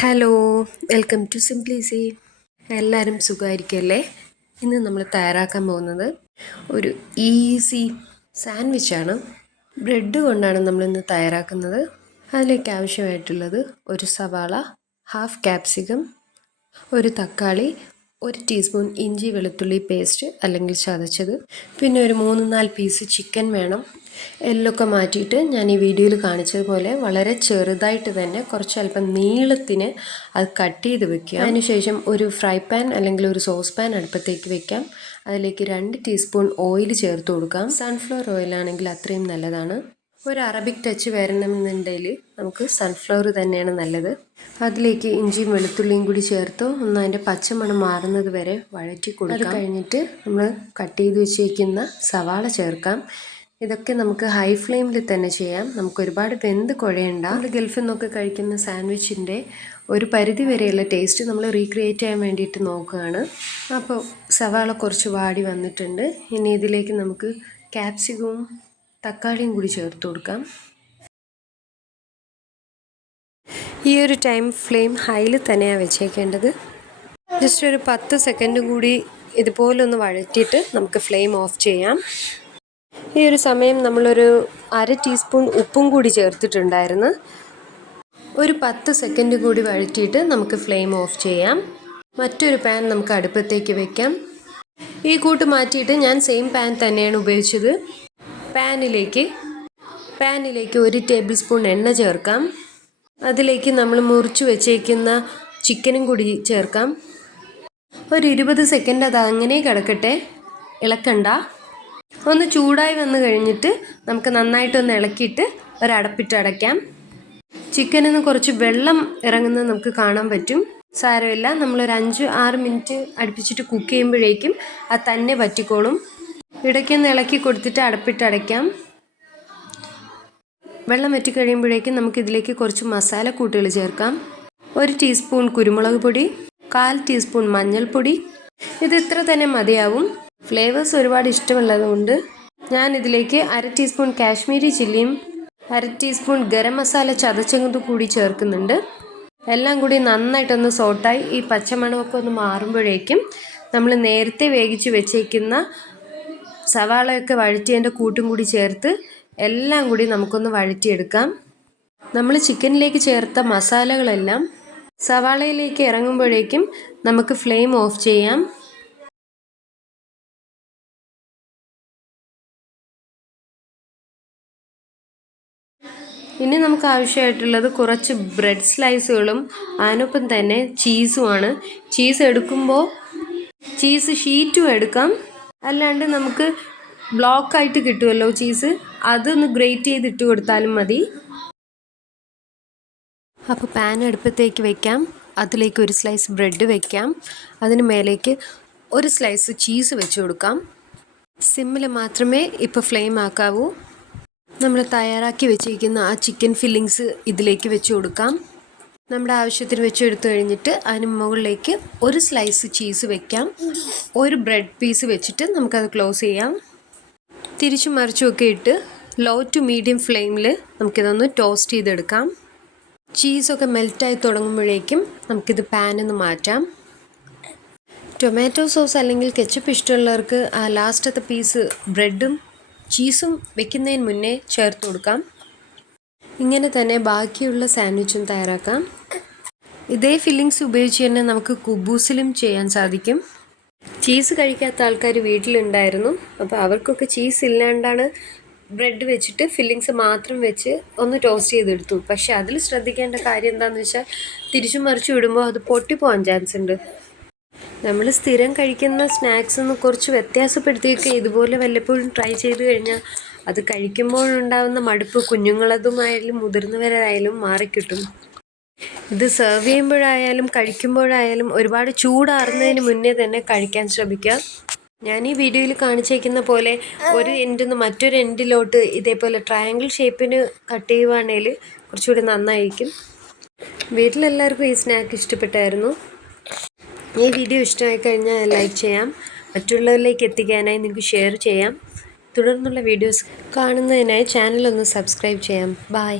Hello, welcome to സിംപ്ലിസി. എല്ലാവരും സുഖമായിരിക്കുമല്ലേ? ഇന്ന് നമ്മൾ തയ്യാറാക്കാൻ പോകുന്നത് ഒരു ഈസി സാൻഡ്വിച്ചാണ്. ബ്രെഡ് കൊണ്ടാണ് നമ്മളിന്ന് തയ്യാറാക്കുന്നത്. അതിലേക്ക് ആവശ്യമായിട്ടുള്ളത് ഒരു സവാള, ഹാഫ് ക്യാപ്സിക്കം, ഒരു തക്കാളി, 1 ടീസ്പൂൺ ഇഞ്ചി വെളുത്തുള്ളി പേസ്റ്റ് അല്ലെങ്കിൽ ചതച്ചത്, പിന്നെ ഒരു 3-4 പീസ് ചിക്കൻ വേണം. എല്ലൊക്കെ മാറ്റിയിട്ട് ഞാൻ ഈ വീഡിയോയിൽ കാണിച്ചതുപോലെ വളരെ ചെറുതായിട്ട് തന്നെ കുറച്ചല്പം നീളത്തിന് അത് കട്ട് ചെയ്ത് വെക്കുക. അതിനുശേഷം ഒരു ഫ്രൈ പാൻ അല്ലെങ്കിൽ ഒരു സോസ് പാൻ അടുപ്പത്തേക്ക് വെക്കാം. അതിലേക്ക് 2 ടീസ്പൂൺ ഓയിൽ ചേർത്ത് കൊടുക്കാം. സൺഫ്ലവർ ഓയിലാണെങ്കിൽ അത്രയും നല്ലതാണ്. ഒരു അറബിക് ടച്ച് വരണമെന്നുണ്ടെങ്കിൽ നമുക്ക് സൺഫ്ലവർ തന്നെയാണ് നല്ലത്. അതിലേക്ക് ഇഞ്ചിയും വെളുത്തുള്ളിയും കൂടി ചേർത്ത് ഒന്ന് അതിൻ്റെ പച്ചമണം മാറുന്നത് വരെ വഴറ്റി കൊടുക്കാം. അത് കഴിഞ്ഞിട്ട് നമ്മൾ കട്ട് ചെയ്ത് വെച്ചേക്കുന്ന സവാള ചേർക്കാം. ഇതൊക്കെ നമുക്ക് ഹൈ ഫ്ലെയിമിൽ തന്നെ ചെയ്യാം. നമുക്ക് ഒരുപാട് വെന്ത് കുഴയണ്ട. നമ്മൾ ഗൾഫിൽ നിന്നൊക്കെ കഴിക്കുന്ന സാൻഡ്വിച്ചിൻ്റെ ഒരു പരിധി വരെയുള്ള ടേസ്റ്റ് നമ്മൾ റീക്രിയേറ്റ് ചെയ്യാൻ വേണ്ടിയിട്ട് നോക്കുകയാണ്. അപ്പോൾ സവാള കുറച്ച് വാടി വന്നിട്ടുണ്ട്. ഇനി ഇതിലേക്ക് നമുക്ക് ക്യാപ്സിക്കവും തക്കാളിയും കൂടി ചേർത്ത് കൊടുക്കാം. ഈ ഒരു ടൈം ഫ്ലെയിം ഹൈയിൽ തന്നെയാണ് വെച്ചേക്കേണ്ടത്. ജസ്റ്റ് ഒരു 10 സെക്കൻഡ് കൂടി ഇതുപോലെ ഒന്ന് വഴറ്റിയിട്ട് നമുക്ക് ഫ്ലെയിം ഓഫ് ചെയ്യാം. ഈ ഒരു സമയം നമ്മളൊരു 1/2 ടീസ്പൂൺ ഉപ്പും കൂടി ചേർത്തിട്ടുണ്ടായിരുന്നു. ഒരു 10 സെക്കൻഡ് കൂടി വഴറ്റിയിട്ട് നമുക്ക് ഫ്ലെയിം ഓഫ് ചെയ്യാം. മറ്റൊരു പാൻ നമുക്ക് അടുപ്പത്തേക്ക് വെക്കാം. ഈ കൂട്ട് മാറ്റിയിട്ട് ഞാൻ സെയിം പാൻ തന്നെയാണ് ഉപയോഗിച്ചത്. പാനിലേക്ക് 1 ടേബിൾ സ്പൂൺ എണ്ണ ചേർക്കാം. അതിലേക്ക് നമ്മൾ മുറിച്ച് വെച്ചേക്കുന്ന ചിക്കനും കൂടി ചേർക്കാം. ഒരു 20 സെക്കൻഡ് അത് അങ്ങനെ കിടക്കട്ടെ, ഇളക്കണ്ട. ഒന്ന് ചൂടായി വന്നു കഴിഞ്ഞിട്ട് നമുക്ക് നന്നായിട്ടൊന്ന് ഇളക്കിയിട്ട് ഒരടപ്പിട്ട് അടയ്ക്കാം. ചിക്കനിൽ നിന്ന് കുറച്ച് വെള്ളം ഇറങ്ങുന്നത് നമുക്ക് കാണാൻ പറ്റും. സാരമില്ല, നമ്മളൊരു 5-6 മിനിറ്റ് അടുപ്പിച്ചിട്ട് കുക്ക് ചെയ്യുമ്പോഴേക്കും അത് തന്നെ വറ്റിക്കോളും. ഇടയ്ക്കൊന്ന് ഇളക്കി കൊടുത്തിട്ട് അടപ്പിട്ട് അടയ്ക്കാം. വെള്ളം വറ്റി കഴിയുമ്പോഴേക്കും നമുക്കിതിലേക്ക് കുറച്ച് മസാലക്കൂട്ടുകൾ ചേർക്കാം. 1 ടീസ്പൂൺ കുരുമുളക് പൊടി, 1/4 ടീസ്പൂൺ മഞ്ഞൾപ്പൊടി. ഇത് ഇത്ര തന്നെ മതിയാവും. ഫ്ലേവേഴ്സ് ഒരുപാട് ഇഷ്ടമുള്ളതുകൊണ്ട് ഞാൻ ഇതിലേക്ക് 1/2 ടീസ്പൂൺ കാശ്മീരി ചില്ലിയും 1/2 ടീസ്പൂൺ ഗരം മസാല ചതച്ചത് കൂടി ചേർക്കുന്നുണ്ട്. എല്ലാം കൂടി നന്നായിട്ടൊന്ന് സോട്ടായി ഈ പച്ചമണമൊക്കെ ഒന്ന് മാറുമ്പോഴേക്കും നമ്മൾ നേരത്തെ വേവിച്ച് വെച്ചേക്കുന്ന സവാളയൊക്കെ വഴറ്റിയതിൻ്റെ കൂട്ടും കൂടി ചേർത്ത് എല്ലാം കൂടി നമുക്കൊന്ന് വഴറ്റിയെടുക്കാം. നമ്മൾ ചിക്കനിലേക്ക് ചേർത്ത മസാലകളെല്ലാം സവാളയിലേക്ക് ഇറങ്ങുമ്പോഴേക്കും നമുക്ക് ഫ്ലെയിം ഓഫ് ചെയ്യാം. ഇനി നമുക്ക് ആവശ്യമായിട്ടുള്ളത് കുറച്ച് ബ്രെഡ് സ്ലൈസുകളും അതിനൊപ്പം തന്നെ ചീസുമാണ്. ചീസ് എടുക്കുമ്പോൾ ചീസ് ഷീറ്റും എടുക്കാം, അല്ലാണ്ട് നമുക്ക് ബ്ലോക്കായിട്ട് കിട്ടുമല്ലോ ചീസ്, അതൊന്ന് ഗ്രേറ്റ് ചെയ്തിട്ട് കൊടുത്താലും മതി. അപ്പോൾ പാൻ അടുപ്പത്തേക്ക് വെക്കാം. അതിലേക്ക് 1 സ്ലൈസ് ബ്രെഡ് വെക്കാം. അതിന് മേലേക്ക് 1 സ്ലൈസ് ചീസ് വെച്ച് കൊടുക്കാം. സിമ്മിൽ മാത്രമേ ഇപ്പോൾ ഫ്ലെയിം ആക്കാവൂ. നമ്മൾ തയ്യാറാക്കി വെച്ചിരിക്കുന്ന ആ ചിക്കൻ ഫില്ലിങ്സ് ഇതിലേക്ക് വെച്ച് കൊടുക്കാം. നമ്മുടെ ആവശ്യത്തിന് വെച്ചെടുത്ത് കഴിഞ്ഞിട്ട് അതിന് മുകളിലേക്ക് 1 സ്ലൈസ് ചീസ് വെക്കാം. 1 ബ്രെഡ് പീസ് വെച്ചിട്ട് നമുക്കത് ക്ലോസ് ചെയ്യാം. തിരിച്ചും മറിച്ചുമൊക്കെ ഇട്ട് ലോ ടു മീഡിയം ഫ്ലെയിമിൽ നമുക്കിതൊന്ന് ടോസ്റ്റ് ചെയ്തെടുക്കാം. ചീസൊക്കെ മെൽറ്റായി തുടങ്ങുമ്പോഴേക്കും നമുക്കിത് പാനിൽ മാറ്റാം. ടൊമാറ്റോ സോസ് അല്ലെങ്കിൽ കെച്ചപ്പ് ഇഷ്ടമുള്ളവർക്ക് ആ ലാസ്റ്റത്തെ പീസ് ബ്രെഡും ചീസും വെക്കുന്നതിന് മുന്നേ ചേർത്ത് കൊടുക്കാം. ഇങ്ങനെ തന്നെ ബാക്കിയുള്ള സാൻഡ്വിച്ചും തയ്യാറാക്കാം. ഇതേ ഫില്ലിങ്സ് ഉപയോഗിച്ച് തന്നെ നമുക്ക് കുബൂസിലും ചെയ്യാൻ സാധിക്കും. ചീസ് കഴിക്കാത്ത ആൾക്കാർ വീട്ടിലുണ്ടായിരുന്നു. അപ്പോൾ അവർക്കൊക്കെ ചീസ് ഇല്ലാണ്ടാണ് ബ്രെഡ് വെച്ചിട്ട് ഫില്ലിങ്സ് മാത്രം വെച്ച് ഒന്ന് ടോസ്റ്റ് ചെയ്തെടുത്തു. പക്ഷേ അതിൽ ശ്രദ്ധിക്കേണ്ട കാര്യം എന്താണെന്ന് വെച്ചാൽ തിരിച്ചും മറിച്ചും ഇടുമ്പോൾ അത് പൊട്ടിപ്പോകാൻ ചാൻസ് ഉണ്ട്. നമ്മൾ സ്ഥിരം കഴിക്കുന്ന സ്നാക്സ് ഒന്ന് കുറച്ച് വ്യത്യാസപ്പെടുത്തിയൊക്കെ ഇതുപോലെ വല്ലപ്പോഴും ട്രൈ ചെയ്ത് കഴിഞ്ഞാൽ അത് കഴിക്കുമ്പോഴുണ്ടാകുന്ന മടുപ്പ് കുഞ്ഞുങ്ങളതുമായാലും മുതിർന്നവരായാലും മാറിക്കിട്ടും. ഇത് സെർവ് ചെയ്യുമ്പോഴായാലും കഴിക്കുമ്പോഴായാലും ഒരുപാട് ചൂടാറുന്നതിന് മുന്നേ തന്നെ കഴിക്കാൻ ശ്രമിക്കുക. ഞാൻ ഈ വീഡിയോയിൽ കാണിച്ചേക്കുന്ന പോലെ ഒരു എൻഡിൽ നിന്ന് മറ്റൊരു എൻഡിലോട്ട് ഇതേപോലെ ട്രയാങ്കിൾ ഷേപ്പിന് കട്ട് ചെയ്യുവാണെങ്കിൽ കുറച്ചുകൂടി നന്നായിരിക്കും. വീട്ടിലെല്ലാവർക്കും ഈ സ്നാക്ക് ഇഷ്ടപ്പെട്ടായിരുന്നു. ഈ വീഡിയോ ഇഷ്ടമായി കഴിഞ്ഞാൽ ലൈക്ക് ചെയ്യാം. മറ്റുള്ളവരിലേക്ക് എത്തിക്കാനായി നിങ്ങൾക്ക് ഷെയർ ചെയ്യാം. തുടർന്നുള്ള വീഡിയോസ് കാണുന്നതിനായി ചാനൽ ഒന്ന് സബ്സ്ക്രൈബ് ചെയ്യാം. ബൈ.